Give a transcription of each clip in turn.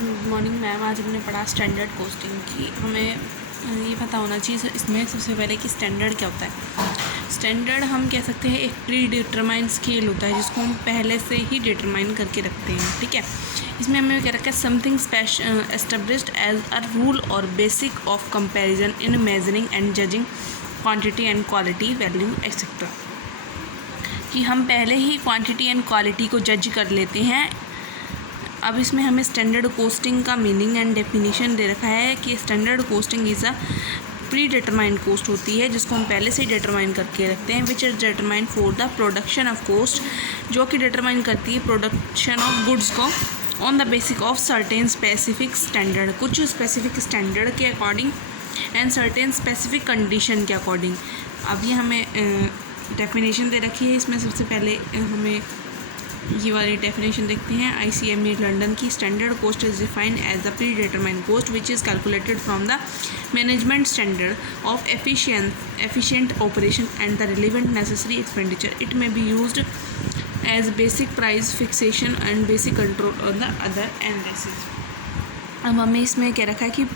Good morning ma'am. आज हमने पढ़ा स्टैंडर्ड कॉस्टिंग की। हमें ये पता होना चाहिए इसमें सबसे पहले कि स्टैंडर्ड क्या होता है। स्टैंडर्ड हम कह सकते हैं एक प्री डिटरमाइंड स्केल होता है जिसको हम पहले से ही डिटरमाइन करके रखते हैं। ठीक है, इसमें हमें क्या रखा है, something established as a rule और basic of comparison in measuring and judging quantity and quality value etcetera, कि हम पहले ही क्वांटिटी एंड क्वालिटी को जज कर लेते हैं। अब इसमें हमें स्टैंडर्ड कोस्टिंग का मीनिंग एंड डेफिनेशन दे रखा है कि standard costing is a predetermined cost होती है जिसको हम पहले से ही डिटरमाइन करके रखते हैं, which is determined for the production of cost, जो कि डिटरमाइन करती है प्रोडक्शन ऑफ गुड्स को on the basic of certain specific standard, कुछ स्पेसिफिक स्टैंडर्ड के according and certain specific condition के अकॉर्डिंग। अब ये हमें डेफिनेशन दे रखी है। इसमें सबसे पहले हमें ये वाली डेफिनेशन देखते हैं ICME लंदन की। Standard cost is defined as the predetermined cost which is calculated from the management standard of efficient operation and the relevant necessary expenditure. It may be used as basic price fixation and basic control on the other analysis. अब हमें इसमें क्या रखा है कि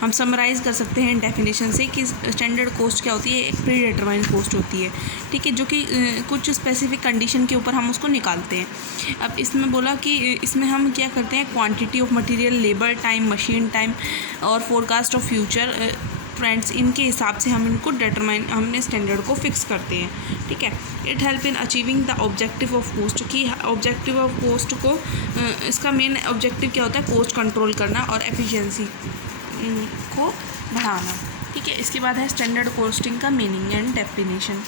हम summarise कर सकते हैं डेफिनेशन से कि स्टैंडर्ड कॉस्ट क्या होती है, एक प्री डिटरमाइंड कॉस्ट होती है। ठीक है, जो कि कुछ स्पेसिफिक कंडीशन के ऊपर हम उसको निकालते हैं। अब इसमें बोला कि इसमें हम क्या करते हैं, quantity of material, labour time, machine time और फोरकास्ट ऑफ फ्यूचर ट्रेंड्स, इनके हिसाब से हम इनको हमने स्टैंडर्ड को फिक्स करते हैं। ठीक है, it help in achieving the objective of cost, कि ऑब्जेक्टिव ऑफ कोस्ट को इसका मेन ऑब्जेक्टिव क्या होता है, कोस्ट कंट्रोल करना और एफिशिएंसी को बढ़ाना। ठीक है, इसके बाद है स्टैंडर्ड कॉस्टिंग का मीनिंग एंड डेफिनेशन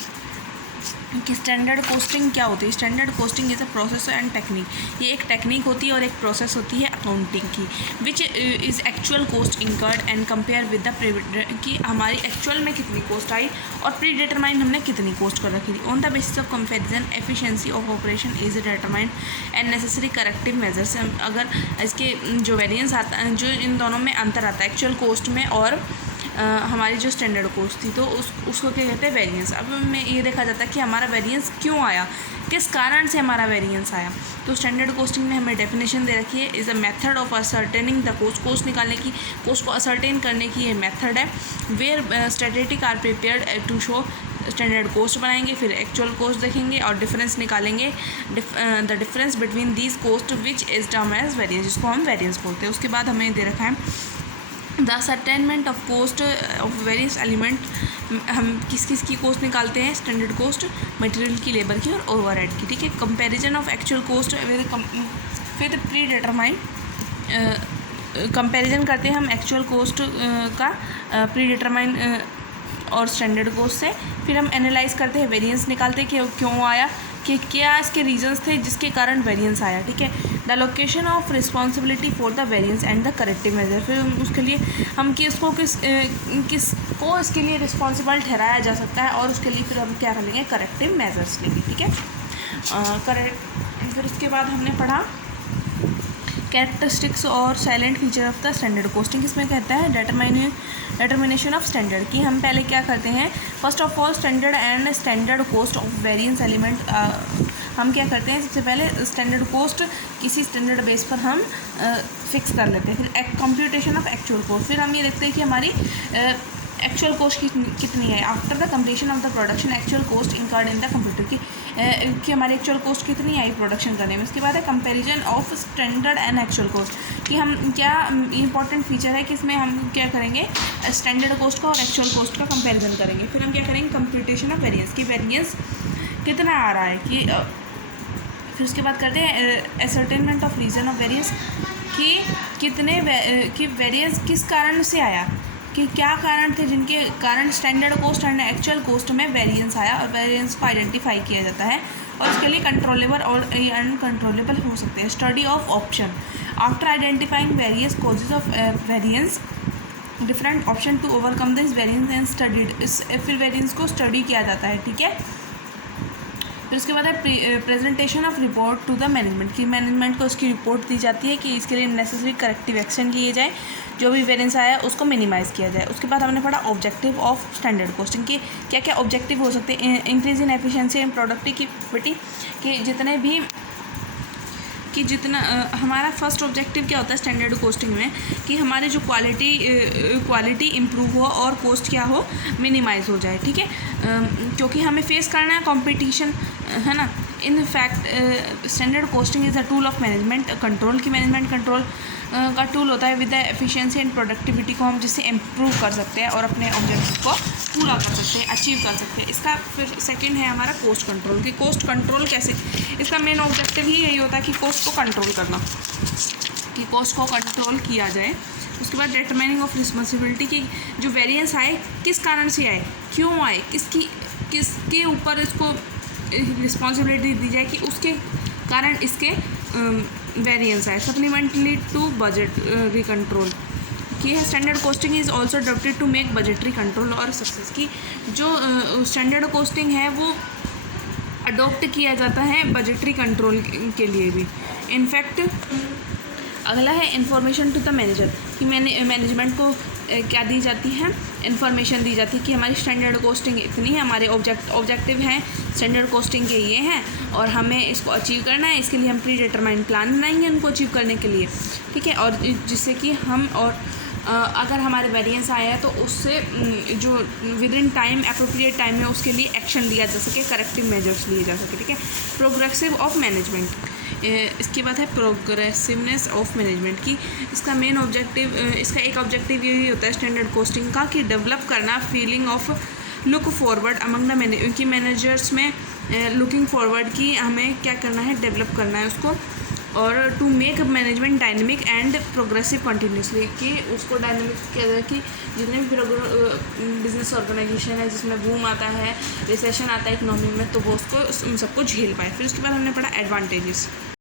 कि स्टैंडर्ड कॉस्टिंग क्या होती है। Standard costing is a process and technique, ये एक टेक्निक होती है और एक प्रोसेस होती है अकाउंटिंग की, which is actual cost incurred and compare with the कि हमारी एक्चुअल में कितनी कॉस्ट आई और प्री डिटरमाइन हमने कितनी कॉस्ट कर रखी थी। On the basis of comparison efficiency of operation is determined and necessary corrective measures. अगर इसके जो वेरिएंस आता है, जो इन दोनों में अंतर आता है एक्चुअल कॉस्ट में और हमारी जो स्टैंडर्ड कॉस्ट थी, तो उसको क्या कहते हैं, वेरिएंस। अब में ये देखा जाता है कि हमारा वेरिएंस क्यों आया, किस कारण से हमारा वेरिएंस आया। तो स्टैंडर्ड कॉस्टिंग में हमें डेफिनेशन दे रखी है, is a method of ascertaining the cost निकालने की, कोस्ट को असर्टेन करने की ये मेथड है। Where statistic are prepared to show standard cost बनाएंगे, फिर एक्चुअल कॉस्ट देखेंगे और डिफरेंस निकालेंगे, the difference between these cost which is term as variance, जिसको हम वेरिएंस बोलते हैं। उसके बाद हमें दे रखा है the ascertainment of cost of various element, हम किस किस की कॉस्ट निकालते हैं, स्टैंडर्ड कॉस्ट, मटेरियल की, लेबर की और ओवरहेड की। ठीक है, कंपैरिजन ऑफ एक्चुअल कॉस्ट, फिर प्री डिटरमाइंड कंपैरिजन करते हैं हम एक्चुअल कॉस्ट का प्री डिटरमाइंड और स्टैंडर्ड कॉस्ट से। फिर हम एनालाइज करते हैं, वेरिएंस निकालते हैं कि क्यों आया, कि क्या इसके रीजंस थे जिसके कारण वेरिएंस आया। ठीक है, the location of responsibility for the variance and the corrective measure, फिर उसके लिए हम किसको इसके लिए रिस्पॉन्सिबल ठहराया जा सकता है और उसके लिए फिर हम क्या करेंगे, करेक्टिव मेजर्स लेंगे। ठीक है, फिर उसके बाद हमने पढ़ा कैरेक्टरिस्टिक्स और silent feature of the standard costing. इसमें कहता है डिटर्मिनेशन ऑफ स्टैंडर्ड, कि हम पहले क्या करते हैं, first of all standard and standard cost of variance element, हम क्या करते हैं, सबसे पहले स्टैंडर्ड कॉस्ट किसी स्टैंडर्ड बेस पर हम फिक्स कर लेते हैं। फिर कंप्यूटेशन ऑफ एक्चुअल कॉस्ट, फिर हम ये देखते हैं कि हमारी एक्चुअल कॉस्ट कितनी है। After the completion of the production actual cost incurred in the computer, कि हमारी एक्चुअल कॉस्ट कितनी आई प्रोडक्शन करने में। उसके बाद है comparison of standard and actual cost, कि हम क्या इंपॉर्टेंट फीचर है कि इसमें हम क्या करेंगे, स्टैंडर्ड कॉस्ट का और एक्चुअल कॉस्ट का कंपैरिजन करेंगे। फिर हम क्या करेंगे, कंप्यूटेशन ऑफ वेरिएंस, की वेरिएंस कितना आ रहा है, कि फिर उसके बाद करते हैं एसर्टेनमेंट ऑफ रीजन ऑफ वेरिएंस, कि कितने कि वेरिएंस किस कारण से आया, कि क्या कारण थे जिनके कारण standard cost and actual cost में वेरिएंस आया, और वेरिएंस को आइडेंटिफाई किया जाता है और उसके लिए कंट्रोलेबल और अनकंट्रोलेबल हो सकते हैं। Study of option, after identifying various causes of variance different option to overcome this variance and studied, फिर वेरिएंस को स्टडी किया जाता है। ठीक है, फिर उसके बाद है presentation of report to the management, की मैनेजमेंट को उसकी रिपोर्ट दी जाती है कि इसके लिए नेसेसरी करेक्टिव एक्शन लिए जाए, जो भी वेरिएंस आया उसको मिनिमाइज़ किया जाए। उसके बाद हमने पढ़ा ऑब्जेक्टिव ऑफ स्टैंडर्ड कॉस्टिंग, के क्या क्या ऑब्जेक्टिव हो सकते हैं, increase in efficiency and productivity, कि जितने भी कि जितना हमारा फर्स्ट ऑब्जेक्टिव क्या होता है स्टैंडर्ड कोस्टिंग में, कि हमारे जो क्वालिटी इम्प्रूव हो और कॉस्ट क्या हो, मिनिमाइज़ हो जाए, ठीक है। क्योंकि हमें फेस करना है कंपटीशन, है ना। In fact standard costing is a tool of management control, की मैनेजमेंट कंट्रोल का टूल होता है with the efficiency and productivity को हम जिससे इम्प्रूव कर सकते हैं और अपने ऑब्जेक्टिव को पूरा कर सकते हैं, अचीव कर सकते हैं। इसका फिर सेकंड है हमारा कॉस्ट कंट्रोल, कि कॉस्ट कंट्रोल कैसे, इसका मेन ऑब्जेक्टिव ही यही होता है कि कॉस्ट को कंट्रोल करना, कि कॉस्ट को कंट्रोल किया जाए। उसके बाद डिटरमाइनिंग ऑफ रिस्पॉन्सिबिलिटी, की जो वेरिएंस आए किस कारण से आए, क्यों आए, किसके ऊपर इसको रिस्पॉन्सिबिलिटी दी जाए कि उसके कारण इसके वेरिएंस आए। सप्लीमेंटली टू बजट कंट्रोल, कि standard costing is also adopted to make budgetary control और सक्सेस, की जो स्टैंडर्ड कोस्टिंग है वो अडॉप्ट किया जाता है बजटरी कंट्रोल के लिए भी। इनफैक्ट अगला है इन्फॉर्मेशन टू द मैनेजर, कि मैनेजमेंट को क्या दी जाती है, इन्फॉर्मेशन दी जाती है कि हमारी स्टैंडर्ड कोस्टिंग इतनी है, हमारे ऑब्जेक्टिव हैं स्टैंडर्ड कोस्टिंग के ये हैं और हमें इसको अचीव करना है, इसके लिए हम प्री डिटरमाइंड प्लान बनाएंगे उनको अचीव करने के लिए, ठीक है। और जिससे कि हम और अगर हमारे वेरिएंस आया है तो उससे जो with in time appropriate time में उसके लिए एक्शन लिया जा सके, करेक्टिव मेजर्स लिए जा सके, ठीक है। प्रोग्रेसिव ऑफ मैनेजमेंट, इसके बाद है प्रोग्रेसिवनेस ऑफ मैनेजमेंट, की इसका मेन ऑब्जेक्टिव, इसका एक ऑब्जेक्टिव यही होता है स्टैंडर्ड कोस्टिंग का, कि डेवलप करना feeling of look forward among the managers में, लुकिंग फॉरवर्ड की हमें क्या करना है, डेवलप करना है उसको, और to make management dynamic and progressive continuously, कि उसको डायनेमिक किया जाए कि जितने भी बिजनेस ऑर्गेनाइजेशन है जिसमें बूम आता है, रिसेशन आता है इकोनॉमी में, तो वो उसको उन सबको झेल पाए। फिर उसके बाद हमने पढ़ा एडवांटेजेस।